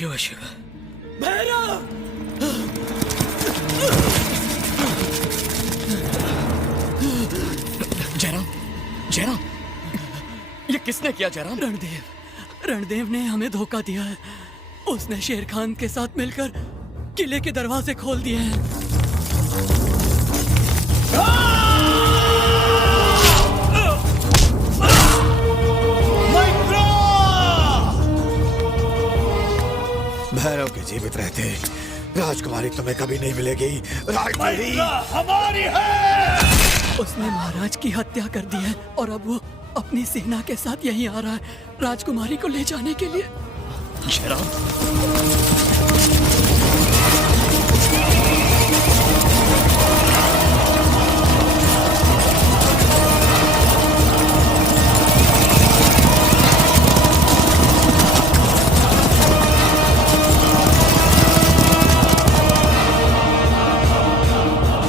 शिव शिव। भैरव! जयराम, जयराम, ये किसने किया जयराम? रणदेव ने हमें धोखा दिया है। उसने शेर खान के साथ मिलकर किले के दरवाजे खोल दिए हैं। भैरव के जीवित रहते राजकुमारी तुम्हें कभी नहीं मिलेगी। राजकुमारी हमारी है। उसने महाराज की हत्या कर दी है और अब वो अपनी सेना के साथ यहीं आ रहा है राजकुमारी को ले जाने के लिए। जयराम,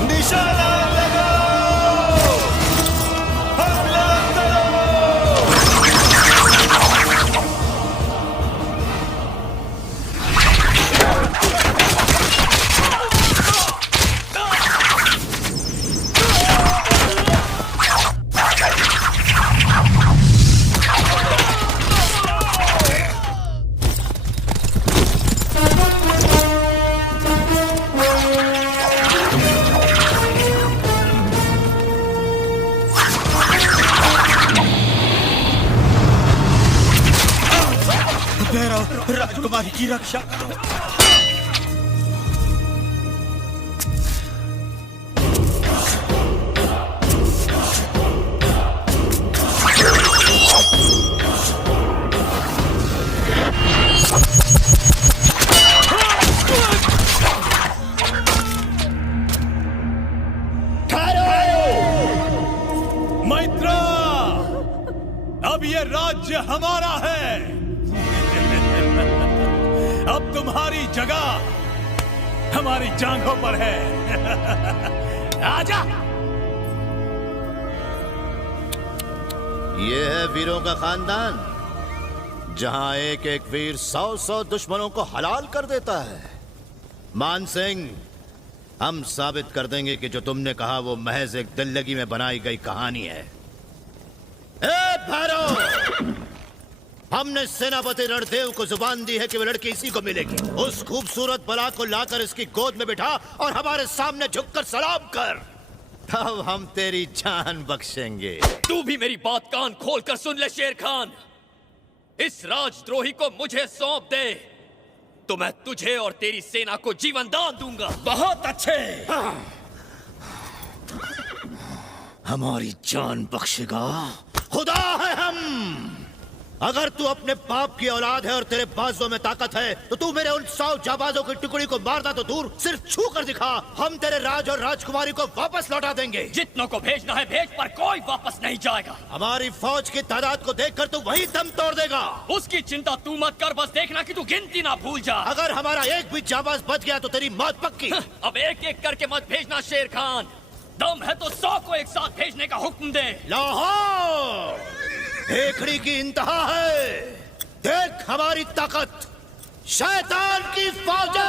निशाना लगाओ, हमला करो। भैरव राजकुमारी की रक्षा करो। मैत्रा, अब ये राज्य हमारा है। अब तुम्हारी जगह हमारी जांघों पर है। आजा। ये है वीरों का खानदान, जहां एक एक वीर 100-100 दुश्मनों को हलाल कर देता है। मान सिंह, हम साबित कर देंगे कि जो तुमने कहा वो महज एक दिल लगी में बनाई गई कहानी है। ए भैरव, हमने सेनापति रणदेव को जुबान दी है कि वो लड़की इसी को मिलेगी। उस खूबसूरत बला को लाकर इसकी गोद में बिठा और हमारे सामने झुककर सलाम कर, तब हम तेरी जान बख्शेंगे। तू भी मेरी बात कान खोल कर सुन ले शेर खान। इस राजद्रोही को मुझे सौंप दे तो मैं तुझे और तेरी सेना को जीवन दान दूंगा। बहुत अच्छे। हमारी जान बख्शेगा? खुदा है हम। अगर तू अपने बाप की औलाद है और तेरे बाजों में ताकत है तो तू मेरे उन 100 जाबाजों की टुकड़ी को मारना तो दूर, सिर्फ छू कर दिखा, हम तेरे राज और राजकुमारी को वापस लौटा देंगे। जितनों को भेजना है भेज, पर कोई वापस नहीं जाएगा। हमारी फौज की तादाद को देखकर तू वही दम तोड़ देगा। उसकी चिंता तू मत कर, बस देखना कि तू गिनती ना भूल जा। अगर हमारा एक भी जाबाज बच गया तो तेरी मौत पक्की। अब एक एक करके मत भेजना शेर खान। दम है तो 100 को एक साथ भेजने का हुक्म दे। लाहौर देखड़ी की इंतहा है। देख हमारी ताकत, शैतान की फौजें।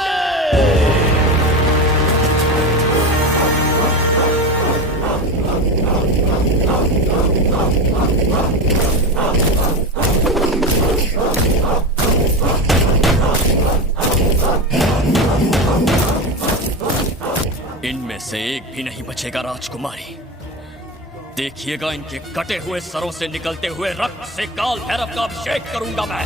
इनमें से एक भी नहीं बचेगा राजकुमारी। देखिएगा, इनके कटे हुए सरों से निकलते हुए रक्त से काल भैरव का अभिषेक करूंगा मैं।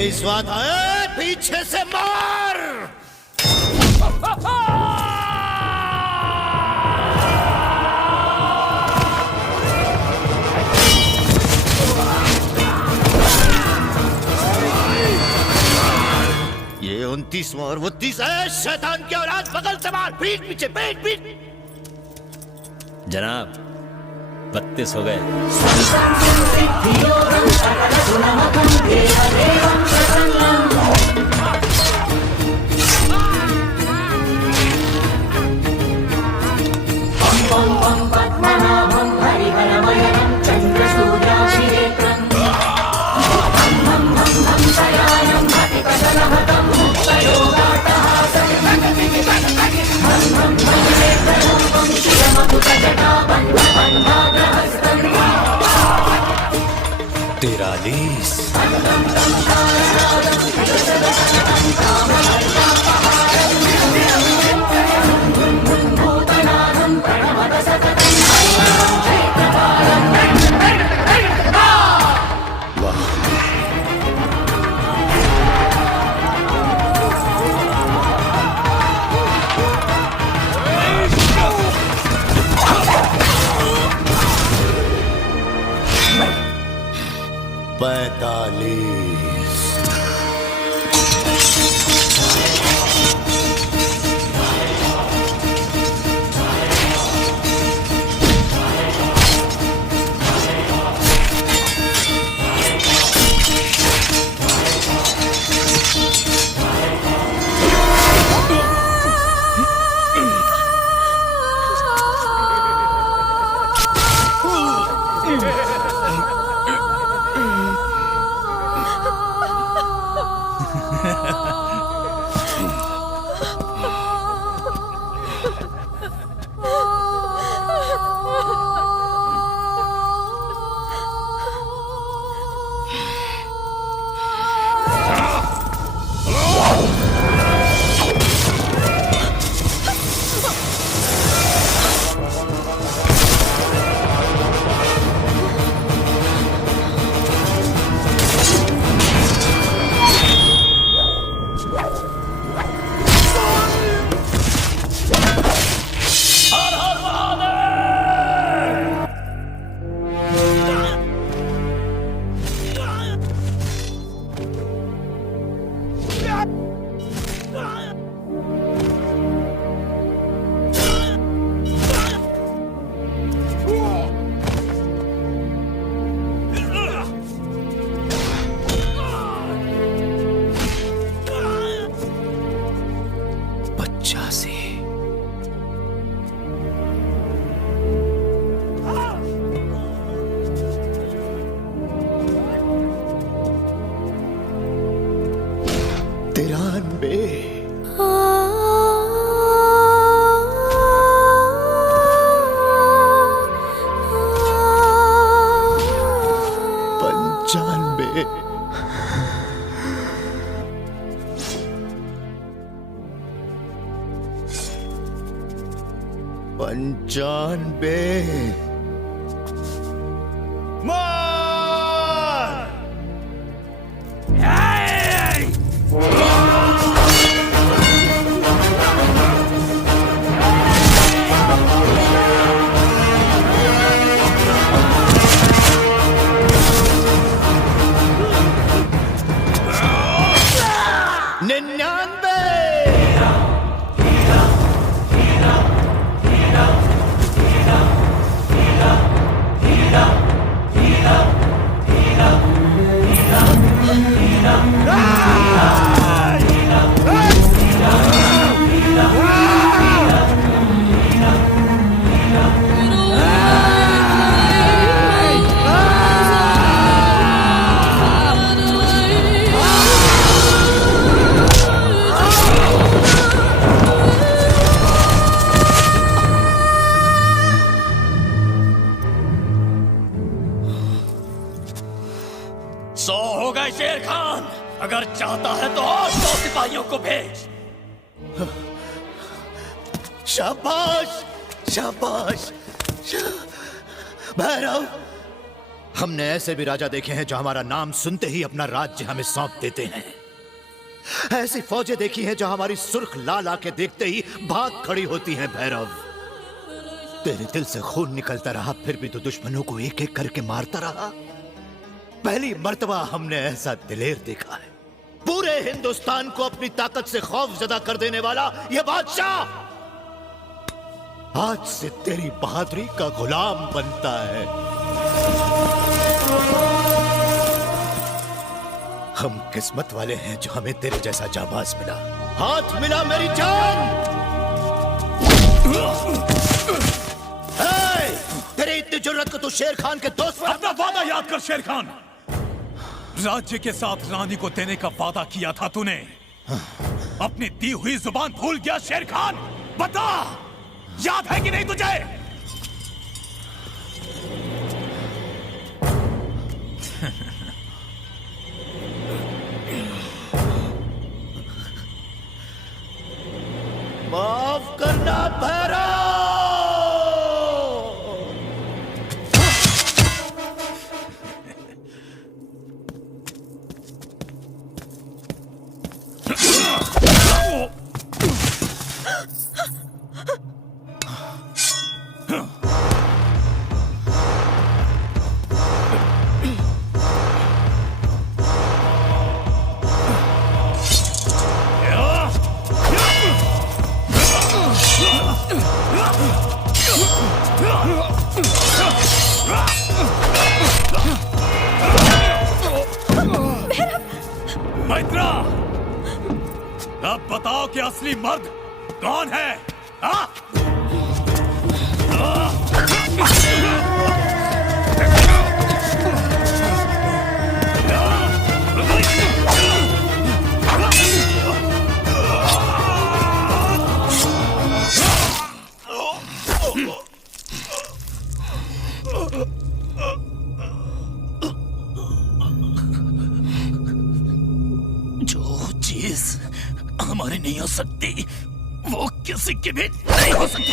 यही स्वाद है, पीछे से मार। ये 29वां और 32 है। शैतान की औलाद, बगल से मार, पीठ पीछे, पीठ पीठ। जनाब 32 हो गए। तिरालीस। पंचानबे। मार! शेर खान, अगर चाहता है तो और 100 सिपाहियों को भेज। शाबाश, शाबाश। भैरव, हमने ऐसे भी राजा देखे हैं जो हमारा नाम सुनते ही अपना राज्य हमें सौंप देते हैं। ऐसी फौजें देखी हैं जो हमारी सुर्ख लाल आंखें देखते ही भाग खड़ी होती हैं। भैरव, तेरे दिल से खून निकलता रहा, फिर भी तो दुश्मनों को एक एक करके मारता रहा। पहली मर्तबा हमने ऐसा दिलेर देखा है, पूरे हिंदुस्तान को अपनी ताकत से खौफजदा कर देने वाला यह बादशाह आज से तेरी बहादुरी का गुलाम बनता है। हम किस्मत वाले हैं जो हमें तेरे जैसा जाबाज मिला। हाथ मिला मेरी जान। तेरी इतनी जुर्रत को तू शेर खान के दोस्त पर अपना वादा याद कर शेर खान। राज्य के साथ रानी को देने का वादा किया था तूने। अपनी दी हुई जुबान भूल गया शेर खान? बता, याद है कि नहीं तुझे? माफ करना भैरव। मैत्रा, अब बताओ कि असली मर्द कौन है? हाँ? हमारी नहीं हो सकती, वो किसी की भी नहीं हो सकती।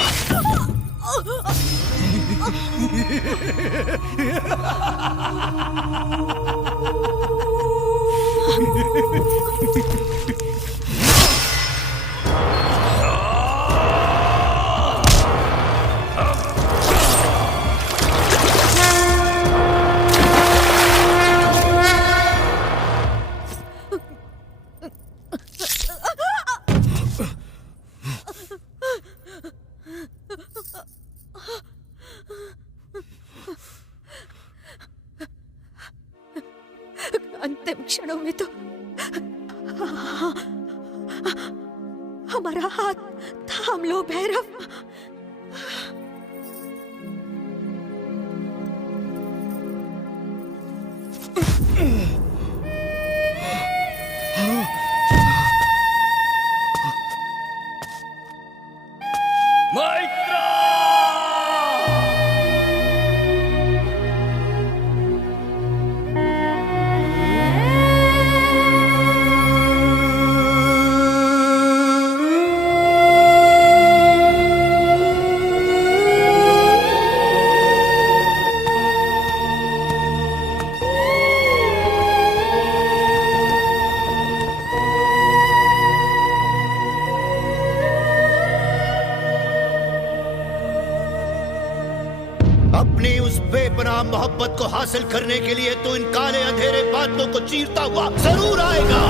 अंतिम क्षणों में तो हमारा हाथ थाम लो भैरव। अपनी उस बेपनाह मोहब्बत को हासिल करने के लिए तो इन काले अंधेरे बादलों को चीरता हुआ जरूर आएगा।